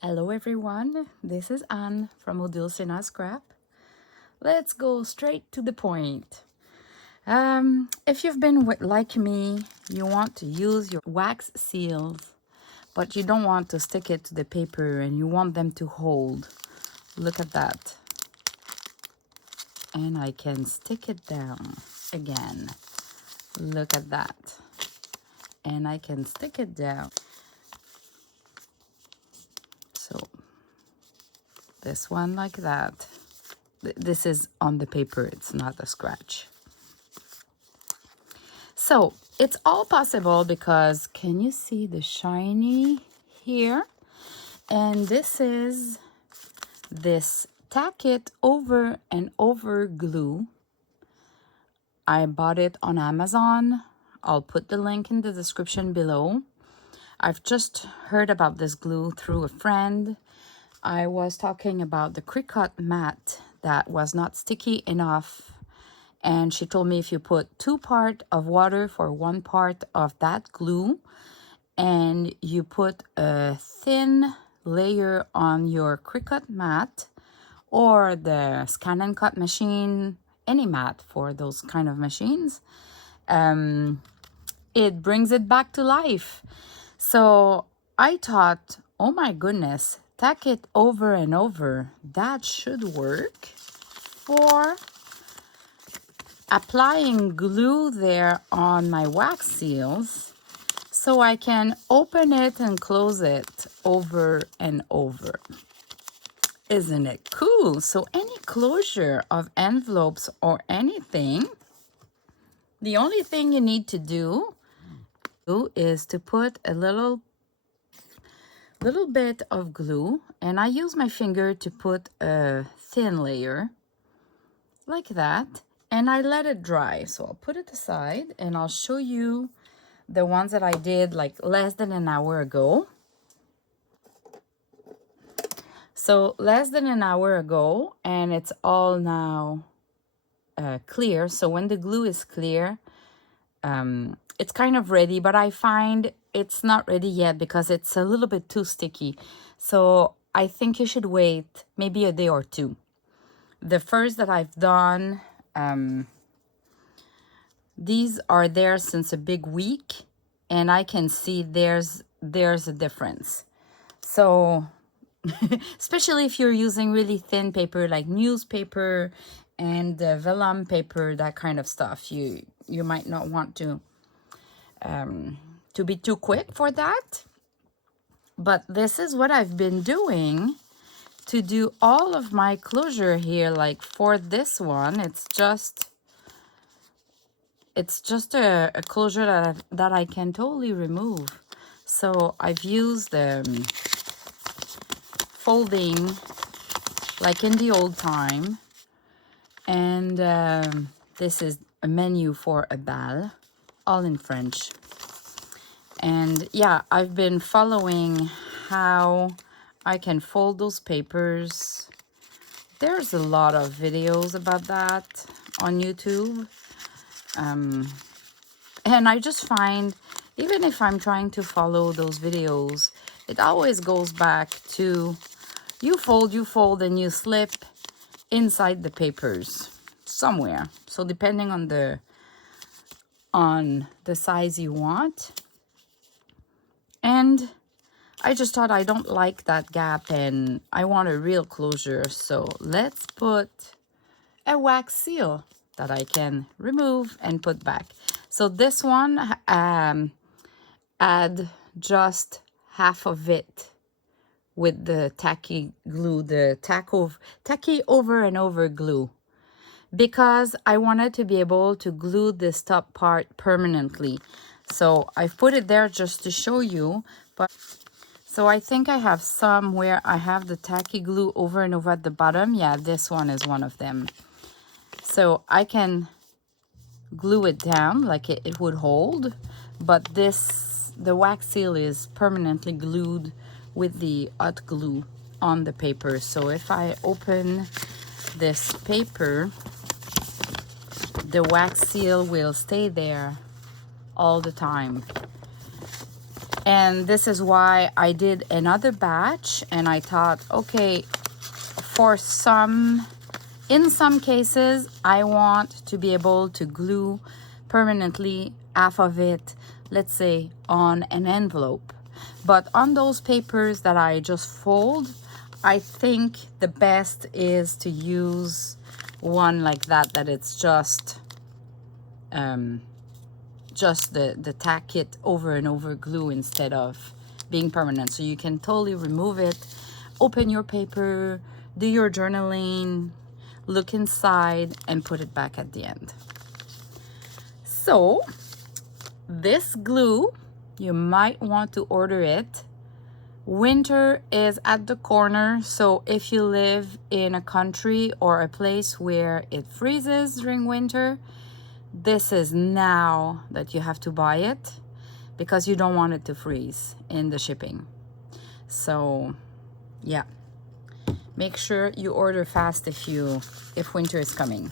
Hello everyone, this is Anne from Odulcina Scrap. Let's go straight to the point. If you've been like me, you want to use your wax seals, but you don't want to stick it to the paper and you want them to hold. Look at that. And I can stick it down again. Look at that. And I can stick it down. So this one like that. This is on the paper, it's not a scratch. So it's all possible because can you see the shiny here? And this is this Tacky over and over glue. I bought it on Amazon. I'll put the link in the description below. I've just heard about this glue through a friend. I was talking about the Cricut mat that was not sticky enough, and she told me if you put 2 parts of water for 1 part of that glue and you put a thin layer on your Cricut mat or the scan and cut machine, any mat for those kind of machines, it brings it back to life. So I thought, oh my goodness, tack it over and over. That should work for applying glue there on my wax seals so I can open it and close it over and over. Isn't it cool? So any closure of envelopes or anything, the only thing you need to do is to put a little bit of glue, and I use my finger to put a thin layer like that, and I let it dry. So I'll put it aside and I'll show you the ones that I did like less than an hour ago. So less than an hour ago, and it's all now clear. So when the glue is clear, it's kind of ready, but I find it's not ready yet because it's a little bit too sticky. So I think you should wait maybe a day or two. The first that I've done, these are there since a big week, and I can see there's a difference. So especially if you're using really thin paper like newspaper and vellum paper, that kind of stuff, you might not want to be too quick for that. But this is what I've been doing to do all of my closure here. Like for this one, it's just a closure that I can totally remove. So I've used folding like in the old time, and this is a menu for a bal, all in French. And yeah, I've been following how I can fold those papers. There's a lot of videos about that on YouTube. And I just find, even if I'm trying to follow those videos, it always goes back to you fold, and you slip inside the papers somewhere. So depending on the size you want. And I just thought I don't like that gap and I want a real closure. So let's put a wax seal that I can remove and put back. So this one, add just half of it with the tacky glue, the tacky over and over glue, because I wanted to be able to glue this top part permanently. So I've put it there just to show you, but so I think I have some where I have the tacky glue over and over at the bottom. Yeah, this one is one of them. So I can glue it down like it would hold, but the wax seal is permanently glued with the hot glue on the paper. So if I open this paper, the wax seal will stay there all the time. And this is why I did another batch, and I thought, okay, in some cases, I want to be able to glue permanently half of it, let's say, on an envelope. But on those papers that I just fold, I think the best is to use one like that, that it's just the Tacky over and over glue instead of being permanent. So you can totally remove it, open your paper, do your journaling, look inside, and put it back at the end. So this glue, you might want to order it. Winter is at the corner, so if you live in a country or a place where it freezes during winter, this is now that you have to buy it, because you don't want it to freeze in the shipping. So yeah, make sure you order fast if winter is coming.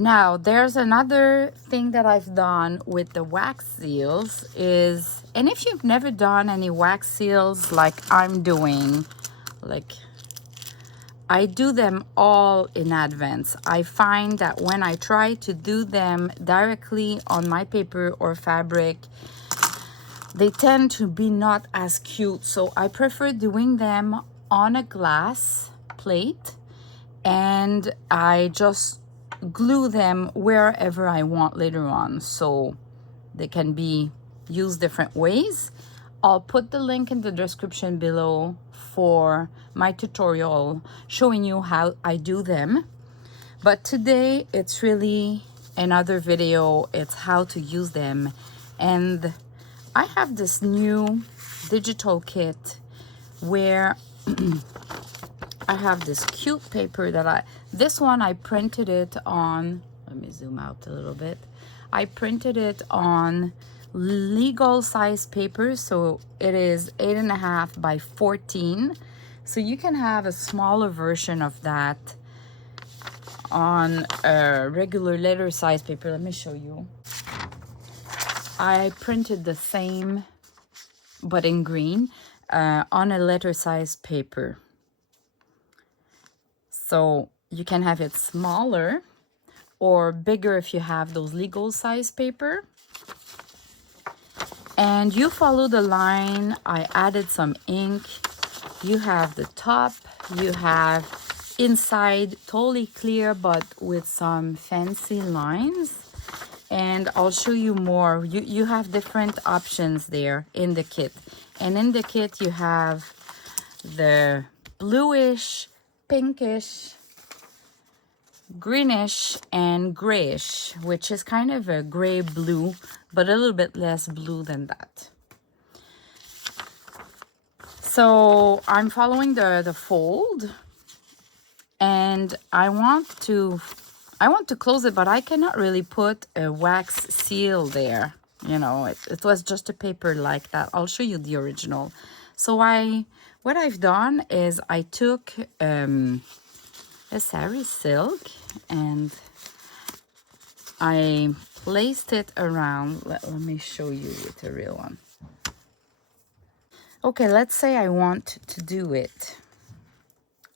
Now, there's another thing that I've done with the wax seals is, and if you've never done any wax seals like I'm doing, like I do them all in advance. I find that when I try to do them directly on my paper or fabric, they tend to be not as cute. So I prefer doing them on a glass plate, and I just glue them wherever I want later on, so they can be used different ways. I'll put the link in the description below for my tutorial showing you how I do them. But today it's really another video. It's how to use them. And I have this new digital kit where I have this cute paper that this one I printed it on, let me zoom out a little bit. I printed it on legal size paper, so it is 8.5 by 14. So you can have a smaller version of that on a regular letter size paper. Let me show you. I printed the same, but in green, on a letter size paper. So you can have it smaller or bigger if you have those legal size paper. And you follow the line. I added some ink. You have the top, you have inside totally clear but with some fancy lines. And I'll show you more. You have different options there in the kit. And in the kit you have the bluish, pinkish, greenish, and grayish, which is kind of a gray blue, but a little bit less blue than that. So I'm following the fold, and I want to close it, but I cannot really put a wax seal there. You know, it was just a paper like that. I'll show you the original. So what I've done is I took a sari silk and I placed it around. Let me show you with a real one. Okay, let's say I want to do it.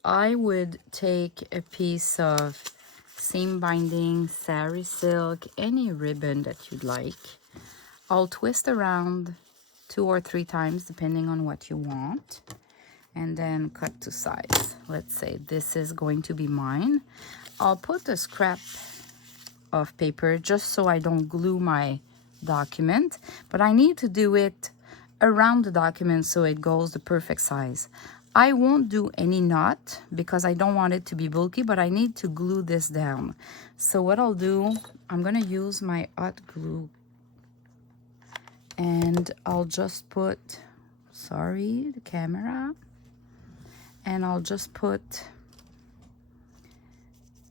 I would take a piece of seam binding, sari silk, any ribbon that you'd like. I'll twist around 2 or 3 times depending on what you want, and then cut to size. Let's say this is going to be mine. I'll put a scrap of paper just so I don't glue my document, but I need to do it around the document so it goes the perfect size. I won't do any knot because I don't want it to be bulky, but I need to glue this down. So what I'll do, I'm gonna use my hot glue, and I'll just put, sorry, the camera, and I'll just put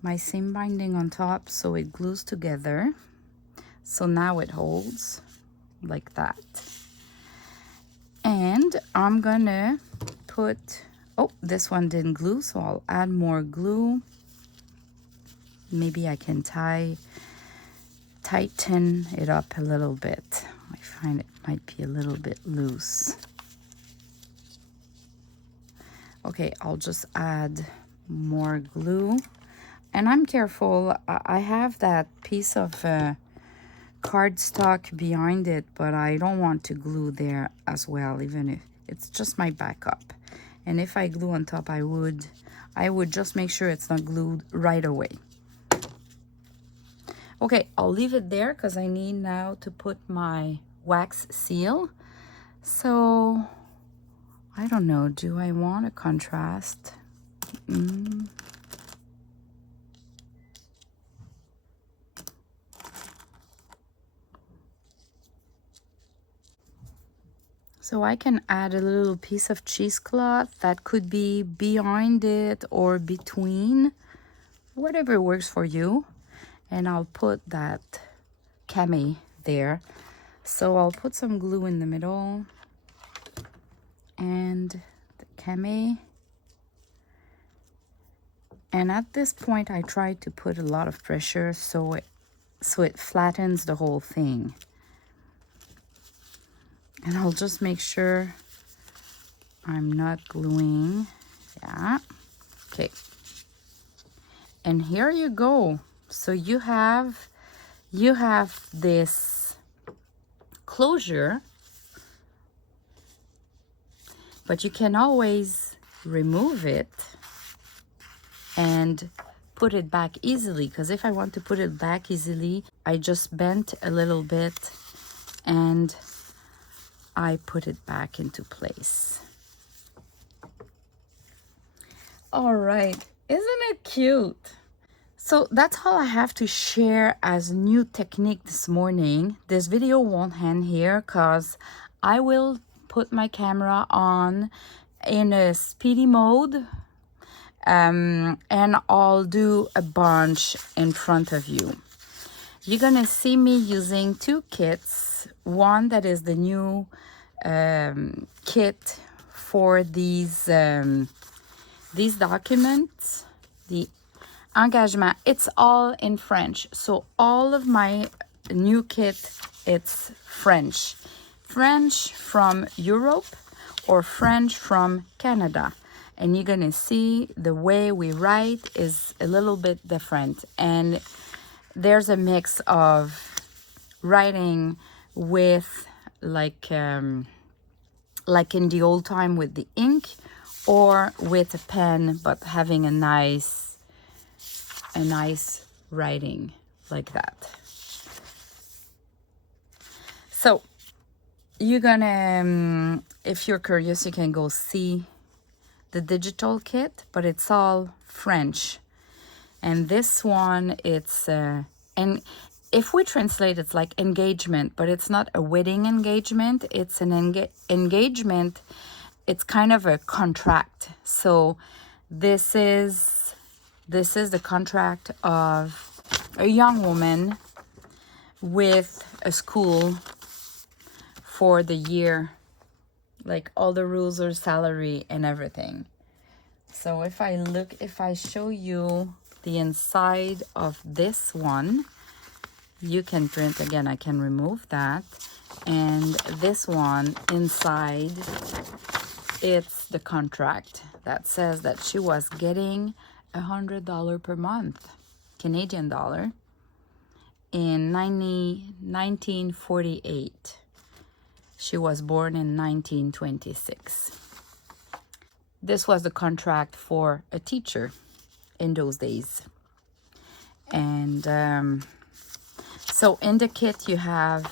my seam binding on top so it glues together. So now it holds like that. And I'm gonna put, oh, this one didn't glue, so I'll add more glue. Maybe I can tighten it up a little bit. find it might be a little bit loose. Okay, I'll just add more glue. And I'm careful. I have that piece of cardstock behind it, but I don't want to glue there as well, even if it's just my backup. And if I glue on top, I would just make sure it's not glued right away. Okay, I'll leave it there because I need now to put my wax seal. So I don't know, do I want a contrast? So I can add a little piece of cheesecloth that could be behind it or between, whatever works for you. And I'll put that cami there. So I'll put some glue in the middle and the cami. And at this point, I try to put a lot of pressure so it flattens the whole thing. And I'll just make sure I'm not gluing. Yeah. Okay. And here you go. So you have this closure, but you can always remove it and put it back easily, because if I want to put it back easily, I just bent a little bit and I put it back into place. All right, isn't it cute? So that's all I have to share as new technique this morning. This video won't end here because I will put my camera on in a speedy mode, and I'll do a bunch in front of you. You're gonna see me using two kits. One that is the new kit for these documents, the engagement. It's all in French, so all of my new kit, it's French from Europe or French from Canada. And you're gonna see the way we write is a little bit different, and there's a mix of writing with like in the old time with the ink, or with a pen but having a nice writing like that. So you're gonna, if you're curious, you can go see the digital kit, but it's all French. And this one, it's and if we translate, it's like engagement, but it's not a wedding engagement, it's an engagement. It's kind of a contract. So this is the contract of a young woman with a school for the year, like all the rules, her salary and everything. So if I show you the inside of this one, you can print again. I can remove that. And this one inside, it's the contract that says that she was getting $100 per month, Canadian dollar, in 1948. She was born in 1926. This was the contract for a teacher in those days. And so in the kit, you have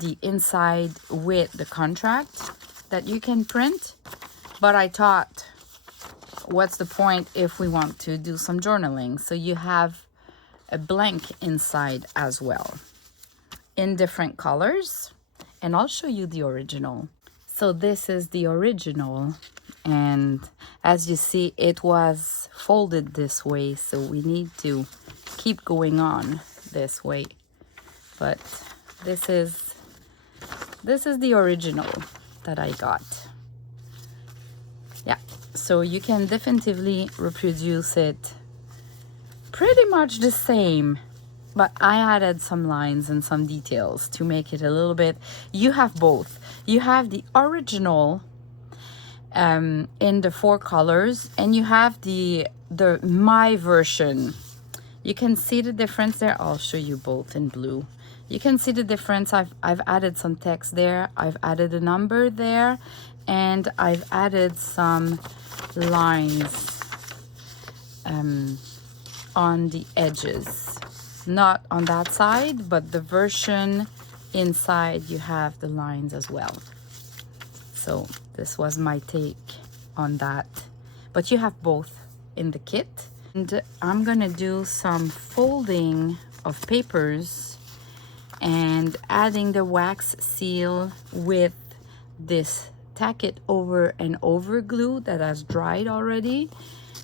the inside with the contract that you can print. But I thought, what's the point if we want to do some journaling? So you have a blank inside as well in different colors. And I'll show you the original. So this is the original. And as you see, it was folded this way. So we need to keep going on this way. But this is the original that I got. Yeah, so you can definitively reproduce it pretty much the same but I added some lines and some details to make it a little bit. You have both. You have the original in the 4 colors, and you have the my version. You can see the difference there. I'll show you both in blue. You can see the difference. I've added some text there. I've added a number there, and I've added some lines on the edges. Not on that side, but the version inside you have the lines as well. So this was my take on that. But you have both in the kit. And I'm gonna do some folding of papers and adding the wax seal with this Tacky over and over glue that has dried already.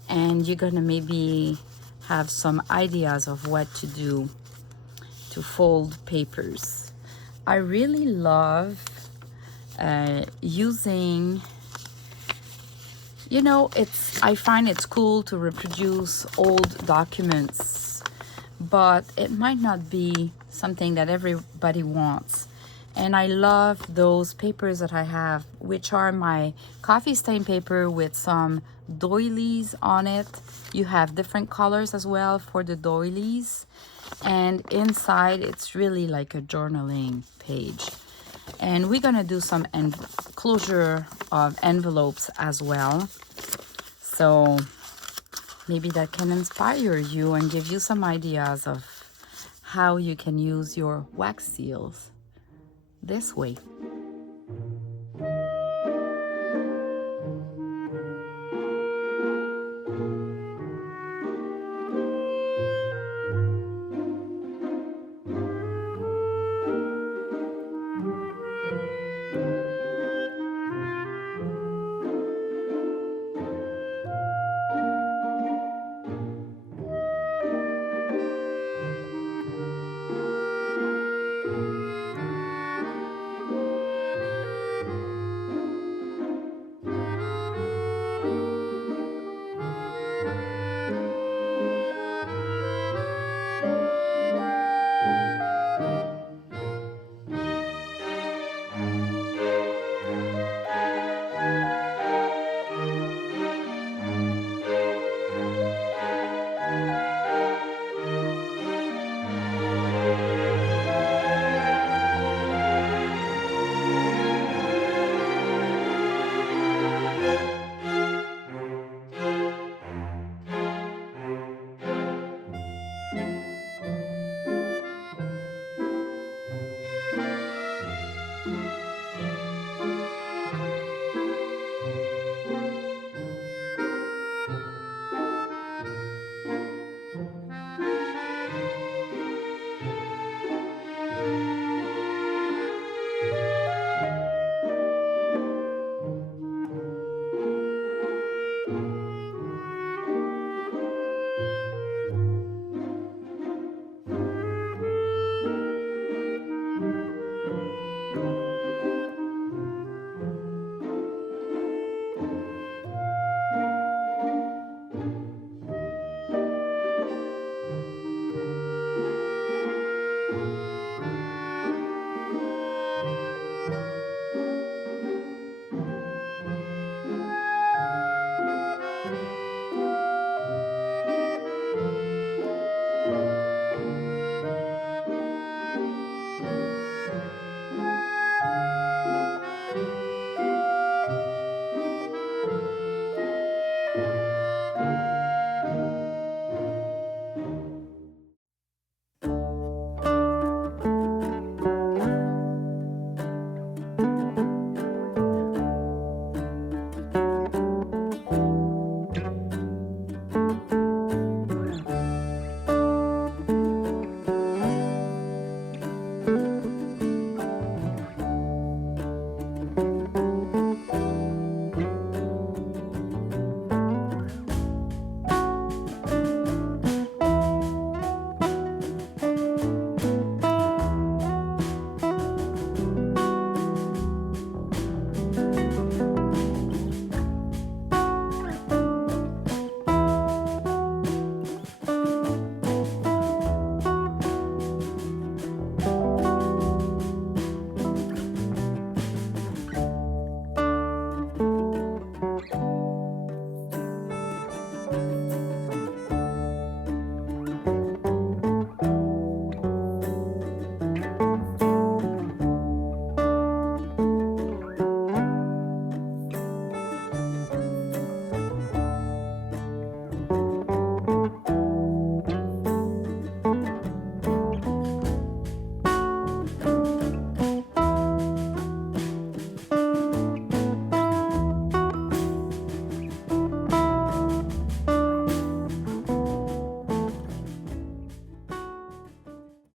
And you're gonna maybe have some ideas of what to do to fold papers. I really love using, you know, I find it's cool to reproduce old documents, but it might not be something that everybody wants. And I love those papers that I have, which are my coffee stain paper with some doilies on it. You have different colors as well for the doilies. And inside, it's really like a journaling page. And we're gonna do some closure of envelopes as well. So maybe that can inspire you and give you some ideas of how you can use your wax seals this way.